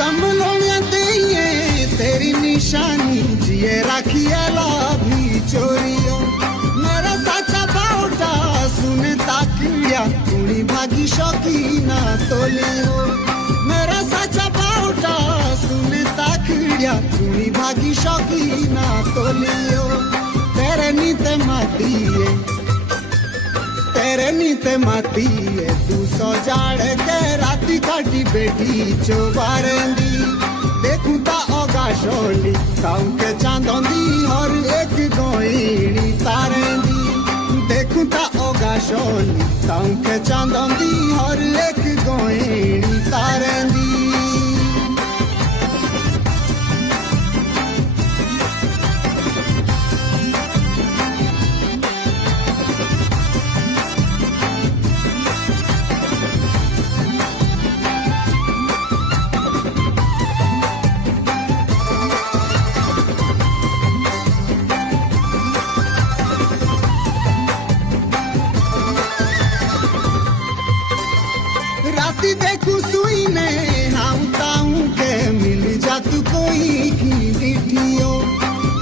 संभलोया दिए तेरी निशानी जिए रखिए लाभी चोरियो मेरा साचा बाउटा सुने ताकिया कुणी भागी शौकीना तोलियो मेरा साचा बाउटा सुने ताकिया कुणी भागी शौकीना तोलियो तेरे नीते मातीए तू सौ जाड़ के राती काटी बेटी चोबारेंदी देखू ता ओगाशोली ताऊ के चांदोंदी और एक गोइनी तारेंदी देखू ता ओगाशोली ताऊ के चांदोंदी और एक गोइनी तारेंदी राती देखू सुई ने हम ताऊ के मिल जात कोई की डिठियो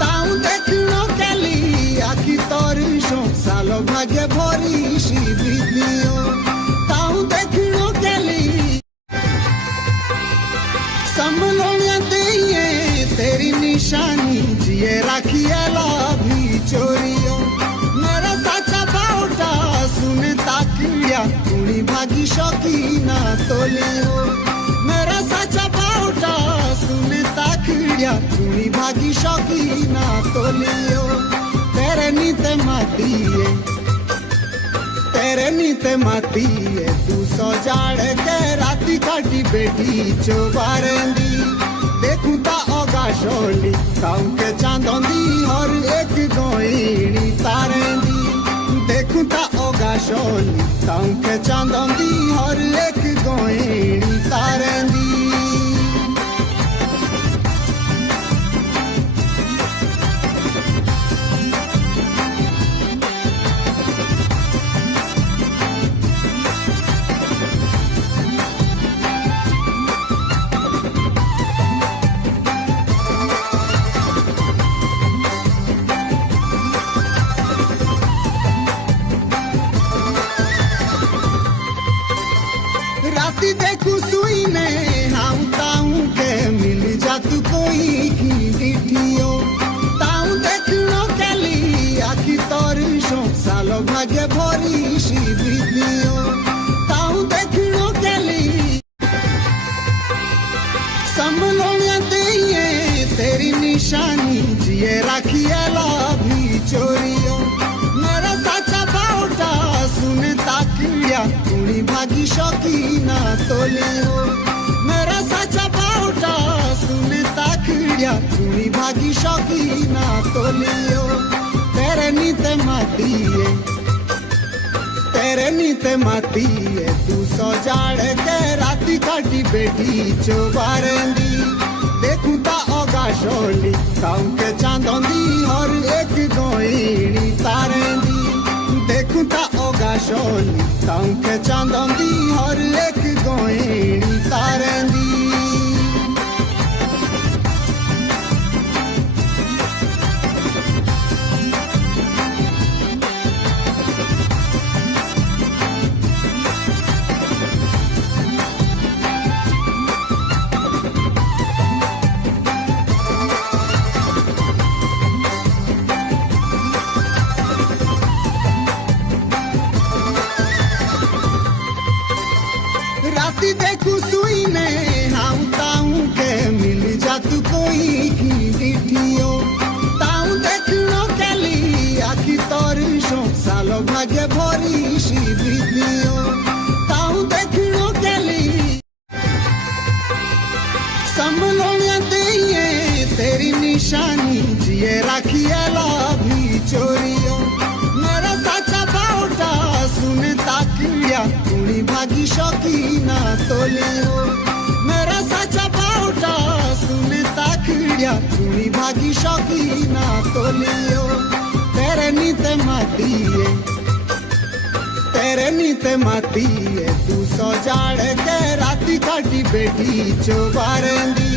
ताऊ देखनो केली आखी तोरी शो सालो भाग्य भरी सी दियो ताऊ देखनो केली संभलोया दिए तेरी निशानी जिए रखिए लाभी चोरियो मेरा साचा बाउटा सुने ताकिया कुणी भागी शौकीना तोलियो मेरा साचा बाउटा सुने ताकिया कुणी भागी शौकीना तोलियो तेरे नीते मातीए तू सौ जाड़ के राती काटी बेटी चोबारेंदी देखू ता ओगाशोली ताऊ के चांदोंदी और एक गोइनी तारेंदी देखू ता ओगाशोली ताऊ के चांदोंदी और एक गोइनी तारेंदी राती देखू सुई ने हम ताऊ के मिल जात कोई की डिठियो ताऊ देखनो केली आखी तोरी शो सालो भाग्य भरी सी दियो ताऊ देखनो केली संभलोया दिए तेरी निशानी जिए रखिए लाभी चोरियो मेरा साचा बाउटा सुने ताकिया कुणी भागी शौकीना तोलियो मेरा साचा बाउटा सुने ताकिया कुणी भागी शौकीना तोलियो तेरे नीते मातीए तू सौ जाड़ के राती काटी बेटी चोबारेंदी देखू ता ओगाशोली ताऊ के चांदोंदी और एक गोइनी तारेंदी देखू ता ओगाशोली ताऊ के चांदोंदी और एक गोइनी तारेंदी राती देखू सुई ने हम ताऊ के मिल जात कोई की डिठियो ताऊ देखनो केली आखी तोरी शो सालो भाग्य भरी सी दियो ताऊ देखनो केली संभलोया दिए तेरी निशानी जिए रखिए लाभी चोरियो मेरा साचा बाउटा सुने ताकिया कुणी भागी शौकीना तोलियो मेरा साचा बाउटा सुने ताकिया कुणी भागी शौकीना तोलियो तेरे नीते मातीए तू सौ जाड़ के राती काटी बेटी चोबारेंदी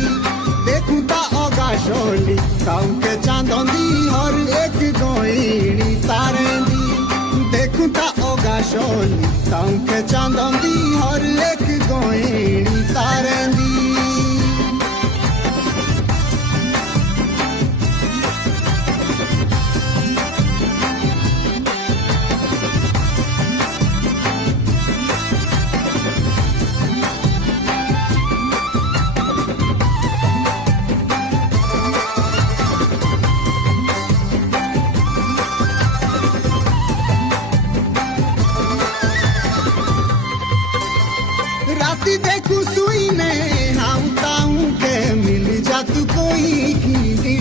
देखूं ता ओगाशोली काउके चांदोंदी हर एक गोइनी तारेंदी देखूं ता ओगाशोली काउके चांदोंदी हर एक गोइनी तारेंदी राती देखूं सुई ने हाउ ताऊ के मिल जा तू कोई की